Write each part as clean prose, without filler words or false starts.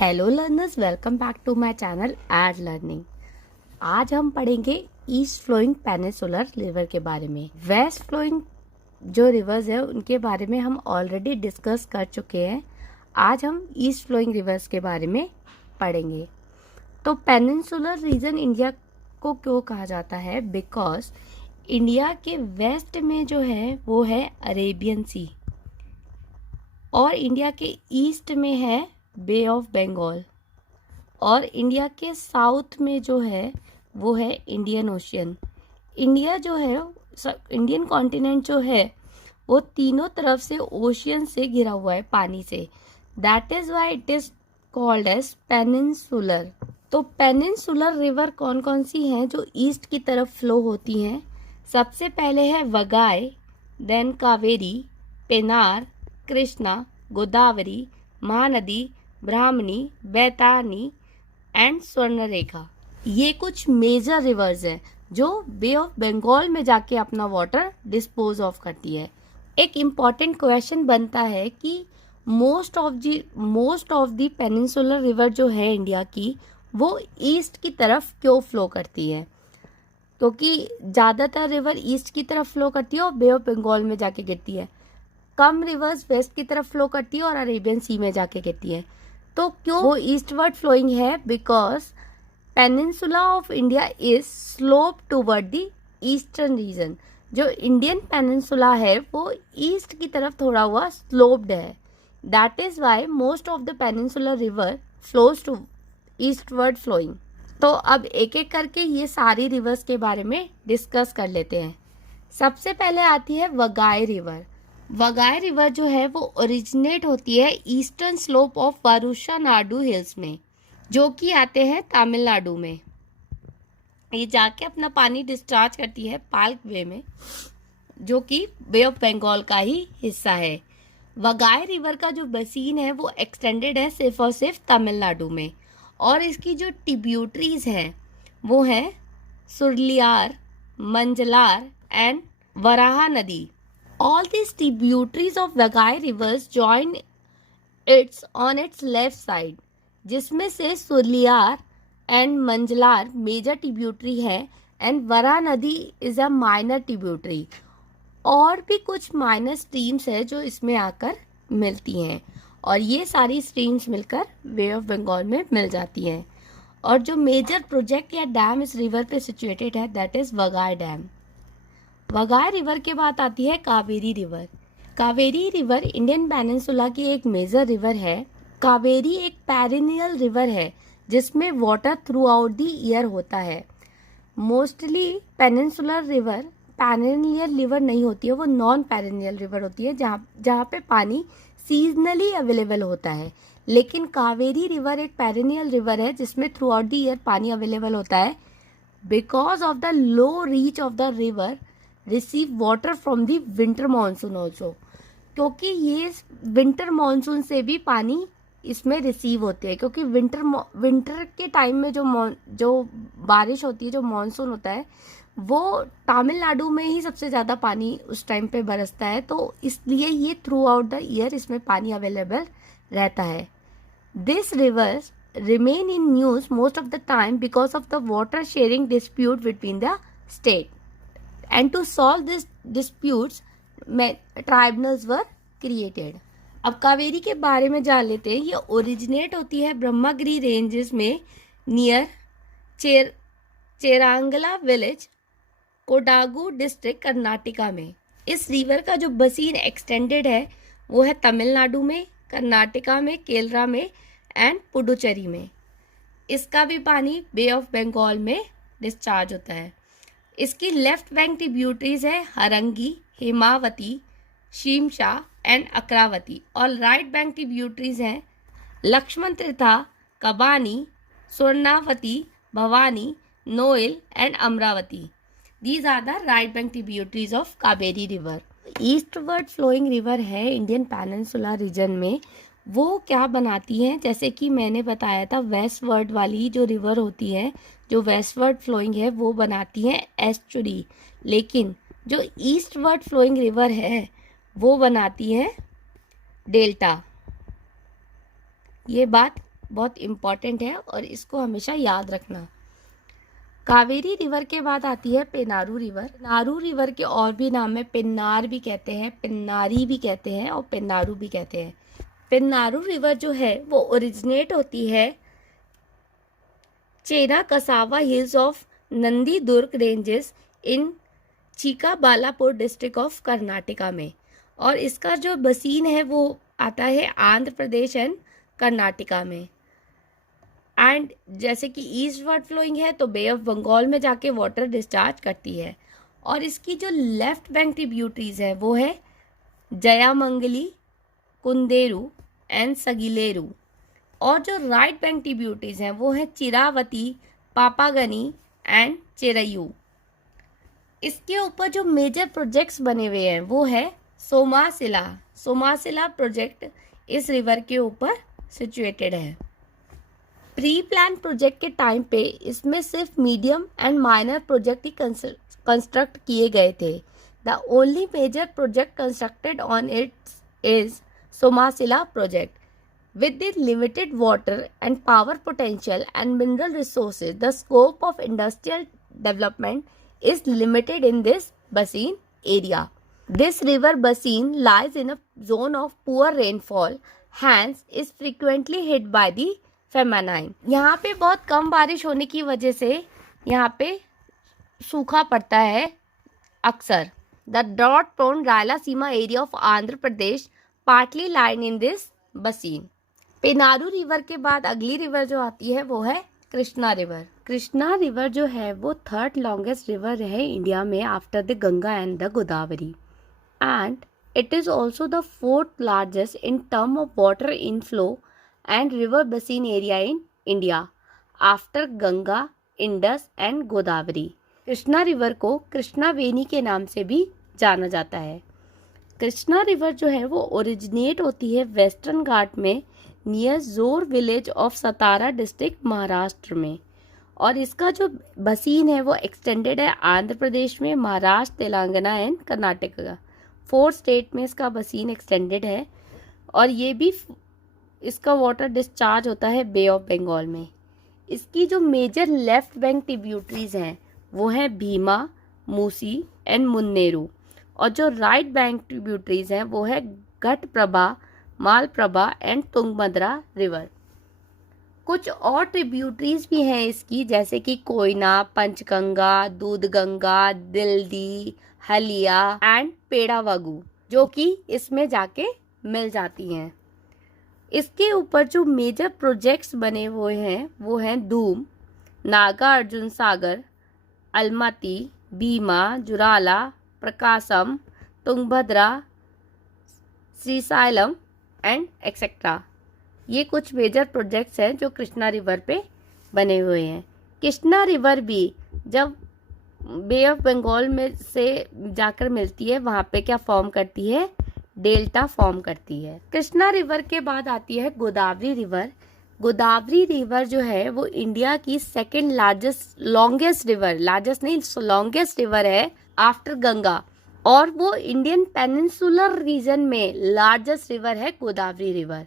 Hello learners, welcome back to my channel Ed Learning. आज हम पढ़ेंगे ईस्ट फ्लोइंग पेनिनसुलर रिवर के बारे में। वेस्ट फ्लोइंग जो रिवर्स है उनके बारे में हम ऑलरेडी डिस्कस कर चुके हैं। आज हम ईस्ट फ्लोइंग रिवर्स के बारे में पढ़ेंगे। तो पेनिनसुलर रीजन इंडिया को क्यों कहा जाता है? बिकॉज इंडिया के वेस्ट में जो है वो है अरेबियन सी और इंडिया के ईस्ट में है बे ऑफ बंगाल और इंडिया के साउथ में जो है वो है इंडियन ओशियन। इंडिया जो है इंडियन कॉन्टिनेंट जो है वो तीनों तरफ से ओशियन से घिरा हुआ है, पानी से। That is why it is called as peninsular. तो पेनिनसुलर रिवर कौन कौन सी हैं जो ईस्ट की तरफ फ्लो होती हैं? सबसे पहले है वगाई, देन कावेरी, पेनार, कृष्णा, गोदावरी, महानदी, ब्राह्मणी, बैतारनी एंड स्वर्णरेखा। ये कुछ मेजर रिवर्स हैं जो बे ऑफ बंगाल में जाके अपना वाटर डिस्पोज ऑफ करती है। एक इम्पॉर्टेंट क्वेश्चन बनता है कि most of the peninsular river जो है इंडिया की वो ईस्ट की तरफ क्यों फ्लो करती है? क्योंकि ज़्यादातर रिवर ईस्ट की तरफ फ्लो करती है और बे ऑफ बंगाल में जाके गिरती है। कम रिवर्स वेस्ट की तरफ फ्लो करती है और अरेबियन सी में जाके गिरती है। तो क्यों वो ईस्टवर्ड फ्लोइंग है? Because peninsula of India is slope toward the eastern region. जो इंडियन पेनिनसुला है वो ईस्ट की तरफ थोड़ा हुआ स्लोप्ड है। That is why most of the peninsular river flows to eastward flowing. तो अब एक एक करके ये सारी रिवर्स के बारे में डिस्कस कर लेते हैं। सबसे पहले आती है वगाई रिवर। वगाई रिवर जो है वो ओरिजिनेट होती है eastern slope of Varushanadu hills में, जो कि आते हैं तमिलनाडु में। ये जाके अपना पानी डिस्चार्ज करती है पाल्क वे में, जो कि बे ऑफ बंगाल का ही हिस्सा है। वगाई रिवर का जो बसीन है वो एक्सटेंडेड है सिर्फ और सिर्फ तमिलनाडु में और इसकी जो ट्रिब्यूटरीज हैं वो है सुरलियार, मंजलार एंड वराहा नदी। All these tributaries of Vagai rivers join on its left side, जिसमें से सुरलियार एंड मंजलार मेजर ट्रिब्यूटरी है एंड वरा नदी इज अ माइनर ट्रिब्यूटरी। और भी कुछ माइनर स्ट्रीम्स है जो इसमें आकर मिलती हैं और ये सारी स्ट्रीम्स मिलकर बे ऑफ बंगाल में मिल जाती हैं। और जो मेजर प्रोजेक्ट या डैम इस रिवर पे सिचुएटेड है दैट इज वगाई डैम। वगाई रिवर के बाद आती है Kaveri river. Kaveri river Indian peninsula की एक मेजर रिवर है। कावेरी एक पेरिनियल रिवर है जिसमें water throughout the year होता है। Mostly peninsular river perennial river नहीं होती है, वो नॉन पेरिनियल रिवर होती है जहाँ पे पानी सीजनली अवेलेबल होता है। लेकिन कावेरी रिवर एक पेरिनियल रिवर है जिसमें थ्रू आउट द ईयर पानी अवेलेबल होता है। Because of the low reach of the river receive water from the winter monsoon also, क्योंकि ये विंटर मानसून से भी पानी इसमें रिसीव होते हैं। क्योंकि विंटर के टाइम में जो बारिश होती है, जो मानसून होता है, वो तमिलनाडु में ही सबसे ज़्यादा पानी उस टाइम पे बरसता है, तो इसलिए ये थ्रू आउट द ईयर इसमें पानी अवेलेबल रहता है। This reverse remain in news most of the time because of the water sharing dispute between the state. And to solve these disputes, tribunals were created. अब कावेरी के बारे में जान लेते हैं। ये ओरिजिनेट होती है ब्रह्मगिरी रेंजेस में near Cherangala village, Kodagu district, Karnataka में। इस रिवर का जो बसीन एक्सटेंडेड है वो है तमिलनाडु में, कर्नाटका में, केरला में एंड पुडुचेरी में। इसका भी पानी बे ऑफ बंगाल में डिस्चार्ज होता है। इसकी लेफ्ट बैंक ट्रिब्यूटरीज है हरंगी, हेमावती, शीमशा एंड अक्रावती और राइट बैंक ट्रिब्यूटरीज हैं Lakshmana Tirtha, Kabani, Swarnavati, Bhavani, Noyyal and Amaravati. These are the right bank tributaries of Kaveri river. Eastward flowing river है इंडियन पेनिनसुला रीजन में। वो क्या बनाती हैं? जैसे कि मैंने बताया था, वेस्टवर्ड वाली जो रिवर होती है, जो वेस्टवर्ड फ्लोइंग है, वो बनाती है एस्चुरी। लेकिन जो ईस्टवर्ड फ्लोइंग रिवर है वो बनाती है डेल्टा। ये बात बहुत इम्पॉर्टेंट है और इसको हमेशा याद रखना। कावेरी रिवर के बाद आती है पेनारू रिवर। पेनारू रिवर के और भी नाम है, पिन्नार भी कहते हैं, पिन्नारी भी कहते हैं और पेन्नारू भी कहते हैं। पेन्नारू रिवर जो है वो ओरिजिनेट होती है Chenna Kesava hills of Nandi Durg ranges in Chikballapur district of Karnataka में, और इसका जो बसीन है वो आता है आंध्र प्रदेश एंड कर्नाटका में। एंड जैसे कि ईस्ट वर्ड फ्लोइंग है तो बे ऑफ बंगाल में जाके वाटर डिस्चार्ज करती है। और इसकी जो लेफ्ट बैंक ट्रिब्यूटरीज है वो है जयामंगली, कुंदेरू एंड सगिलेरू, और जो राइट बैंक ट्रिब्यूटरीज हैं वो है चिरावती, पापागनी एंड चिरयू। इसके ऊपर जो मेजर प्रोजेक्ट्स बने हुए हैं वो है सोमासिला। सोमासिला प्रोजेक्ट इस रिवर के ऊपर सिचुएटेड है। प्री प्लान प्रोजेक्ट के टाइम पे इसमें सिर्फ मीडियम एंड माइनर प्रोजेक्ट ही कंस्ट्रक्ट किए गए थे। The only major project constructed on its is Somasila project. With the limited water and power potential and mineral resources, the scope of industrial development is limited in this basin area. This river basin lies in a zone of poor rainfall, hence is frequently hit by the famine. यहाँ पे बहुत कम बारिश होने की वजह से यहाँ पे सूखा पड़ता है अक्सर। The drought-prone Rayalaseema area of Andhra Pradesh partly lie in this basin. Penneru river के बाद अगली रिवर जो आती है वो है कृष्णा रिवर। कृष्णा रिवर जो है वो थर्ड लॉन्गेस्ट रिवर है इंडिया में after the Ganga and the Godavari, and it is also the fourth largest in term of water inflow and river basin area in India after Ganga, Indus and Godavari. Krishna river को कृष्णा वेनी के नाम से भी जाना जाता है। कृष्णा रिवर जो है वो ओरिजिनेट होती है वेस्टर्न घाट में नियर जोर village of Satara district Maharashtra में, और इसका जो बसीन है वो एक्सटेंडेड है आंध्र प्रदेश में, महाराष्ट्र, तेलंगाना एंड कर्नाटका। 4 स्टेट में इसका बसीन एक्सटेंडेड है, और ये भी इसका वाटर डिस्चार्ज होता है बे ऑफ बंगाल में। इसकी जो मेजर लेफ्ट बैंक ट्रिब्यूटरीज हैं वो है भीमा, मूसी एंड मुन्नेरू, और जो राइट बैंक ट्रिब्यूटरीज हैं वो है घटप्रभा, मालप्रभा एंड तुंगभद्रा रिवर। कुछ और ट्रिब्यूटरीज भी हैं इसकी, जैसे कि कोयना, पंचगंगा, दूधगंगा, दिल्ली, हलिया एंड पेड़ावागू, जो कि इसमें जाके मिल जाती हैं। इसके ऊपर जो मेजर प्रोजेक्ट्स बने हुए हैं वो हैं धूम, नागा अर्जुन सागर, अलमती, भीमा, जुराला, प्रकाशम, तुंगभद्रा, श्रीसाइलम एंड एक्सेट्रा। ये कुछ मेजर प्रोजेक्ट्स हैं जो कृष्णा रिवर पे बने हुए हैं। कृष्णा रिवर भी जब बे ऑफ बंगाल में से जाकर मिलती है वहाँ पे क्या फॉर्म करती है, डेल्टा फॉर्म करती है। कृष्णा रिवर के बाद आती है गोदावरी रिवर। गोदावरी रिवर जो है वो इंडिया की सेकेंड लॉन्गेस्ट रिवर, लार्जेस्ट नहीं लॉन्गेस्ट रिवर है आफ्टर गंगा, और वो इंडियन पेनिनसुलर रीजन में लार्जेस्ट रिवर है Godavari river,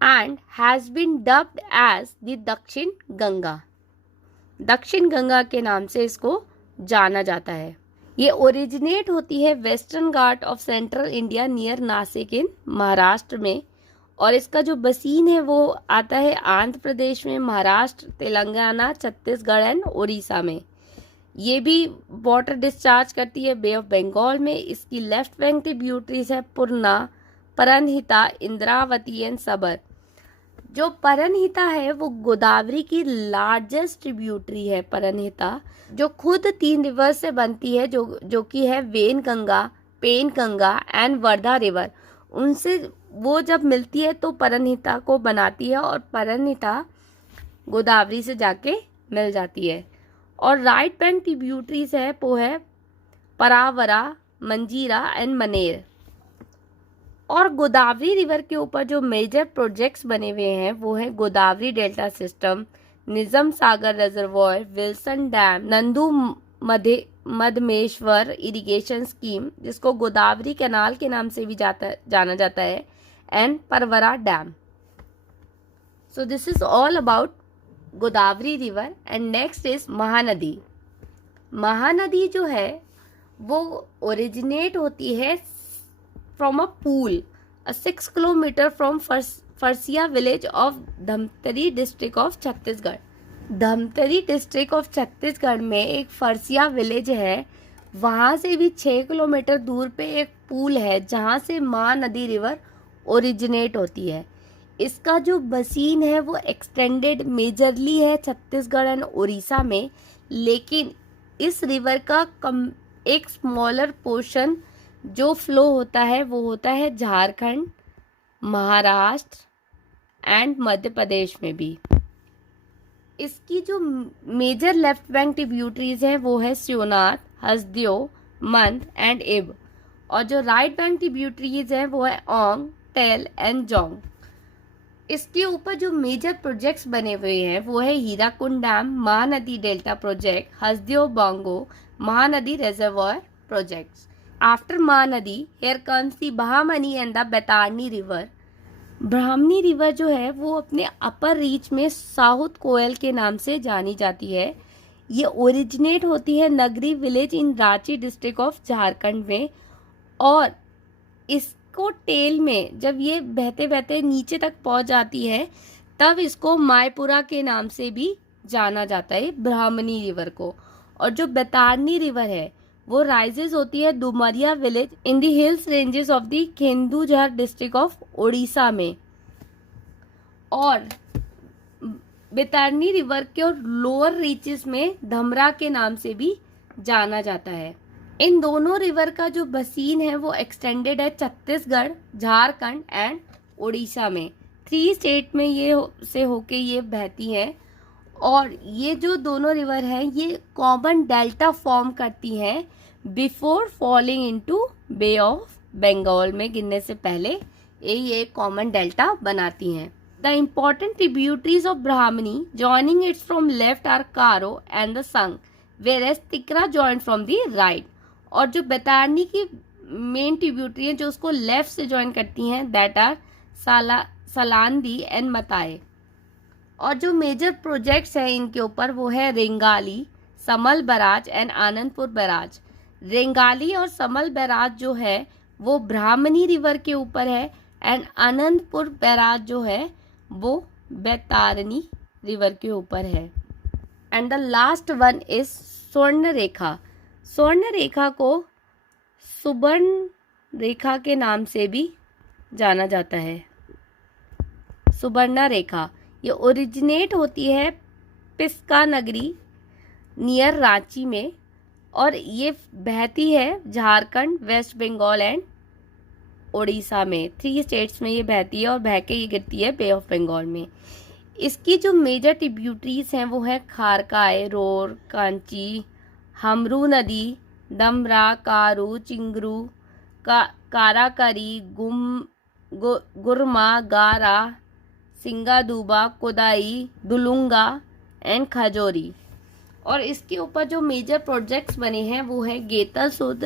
and has been dubbed as the Dakshin Ganga. दक्षिण गंगा के नाम से इसको जाना जाता है। ये ओरिजिनेट होती है western Ghat of central India near Nashik in Maharashtra में, और इसका जो बसीन है वो आता है आंध्र प्रदेश में, महाराष्ट्र, तेलंगाना, छत्तीसगढ़ एंड उड़ीसा में। ये भी वाटर डिस्चार्ज करती है बे ऑफ बंगाल में। इसकी लेफ्ट बैंक ट्रिब्यूटरीज है पूर्णा, परनहिता, इंद्रावती एंड सबर। जो परनहिता है वो गोदावरी की लार्जेस्ट ट्रिब्यूटरी है। परनहिता जो खुद 3 रिवर से बनती है, जो कि है Wainganga, Penganga and Wardha river. उनसे वो जब मिलती है तो परनहिता को बनाती है, और परनहिता गोदावरी से जाके मिल जाती है। और राइट बैंक ट्रिब्यूटरीज है वो है परावरा, मंजीरा एंड मनेर। और गोदावरी रिवर के ऊपर जो मेजर प्रोजेक्ट्स बने हुए हैं वो है Godavari delta system, Nizam Sagar reservoir, Wilson dam, Nandur Madhmeshwar irrigation scheme जिसको गोदावरी कैनाल के नाम से भी जाना जाता है, and Pravara dam. So this is all about Godavari river and next is Mahanadi. Mahanadi जो है वो ओरिजिनेट होती है from a pool 6 kilometre from Farsiya village of Dhamtari district of Chhattisgarh. Dhamtari district of Chhattisgarh में एक फरसिया विलेज है, वहाँ से भी 6 किलोमीटर दूर पे एक पूल है जहाँ से महानदी रिवर ओरिजिनेट होती है। इसका जो बसीन है वो एक्सटेंडेड मेजरली है छत्तीसगढ़ एंड उड़ीसा में, लेकिन इस रिवर का एक स्मॉलर पोर्शन जो फ्लो होता है वो होता है झारखंड, महाराष्ट्र एंड मध्य प्रदेश में भी। इसकी जो मेजर लेफ्ट बैंक ट्रिब्यूटरीज हैं वो है शिवनाथ, हसदेव, मंद एंड इब, और जो राइट बैंक ट्रिब्यूटरीज हैं वो है ओंग, टेल एंड जोंग। इसके ऊपर जो मेजर प्रोजेक्ट्स बने हुए हैं वो है Hirakud dam, Mahanadi delta project, Hasdeo Bango, Mahanadi reservoir projects. After Mahanadi here comes the Brahmani and the Baitarani river. Brahmani river जो है वो अपने अपर रीच में साउथ कोयल के नाम से जानी जाती है। ये ओरिजिनेट होती है नगरी village in Ranchi district of Jharkhand में, और इसको टेल में जब ये बहते बहते नीचे तक पहुंच जाती है तब इसको मायपुरा के नाम से भी जाना जाता है ब्राह्मणी रिवर को। और जो बैतारनी रिवर है वो राइजेस होती है Dumaria village in the hills ranges of the Keonjhar district of Orissa में, और बैतारनी रिवर के और लोअर रीचेस में धमरा के नाम से भी जाना जाता है। इन दोनों रिवर का जो बसीन है वो एक्सटेंडेड है छत्तीसगढ़, झारखंड एंड उड़ीसा में। 3 स्टेट में ये से होके ये बहती हैं, और ये जो दोनों रिवर हैं ये कॉमन डेल्टा फॉर्म करती हैं before falling into bay of Bengal में गिरने से पहले ये कॉमन डेल्टा बनाती हैं। The important tributaries of Brahmani joining its from left are Karo and the Sankh, whereas Tikra join from the right. और जो बैतारनी की मेन ट्रिब्यूटरी है जो उसको लेफ्ट से ज्वाइन करती हैं that are Salandi and Matai. और जो मेजर प्रोजेक्ट्स हैं इनके ऊपर वो है Rengali, Samal barrage and Anandapur barrage. Rengali और समल बैराज जो है वो ब्राह्मणी रिवर के ऊपर है, एंड आनंदपुर बैराज जो है वो बैतारनी रिवर के ऊपर है। And the last one is स्वर्ण रेखा। स्वर्ण रेखा को सुवर्ण रेखा के नाम से भी जाना जाता है। सुवर्णा रेखा ये ओरिजिनेट होती है पिस्का नगरी नियर रांची में, और ये बहती है झारखंड, वेस्ट बंगाल एंड उड़ीसा में। 3 स्टेट्स में ये बहती है और बह के ये गिरती है बे ऑफ बंगाल में। इसकी जो मेजर ट्रिब्यूटरीज हैं वो है खारकाय, रोर, कांची, हमरू नदी, डमरा, कारू, चिंगरू, काराकरी, गुरमा, गारा, सिंगादुबा, कोदाई, दुलुंगा एंड खजोरी। और इसके ऊपर जो मेजर प्रोजेक्ट्स बने हैं वो है गेतल सुद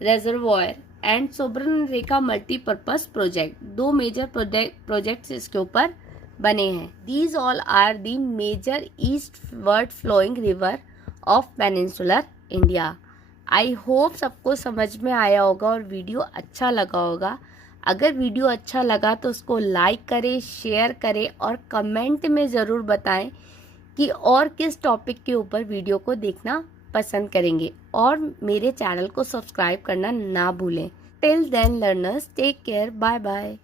reservoir and Subarnarekha multipurpose project. 2 major projects इसके ऊपर बने हैं। These all are the major eastward flowing river of peninsular India. I hope सबको समझ में आया होगा और वीडियो अच्छा लगा होगा। अगर वीडियो अच्छा लगा तो उसको लाइक करें, शेयर करें और कमेंट में ज़रूर बताएं कि और किस टॉपिक के ऊपर वीडियो को देखना पसंद करेंगे, और मेरे चैनल को सब्सक्राइब करना ना भूलें। Till then learners, take care, bye bye.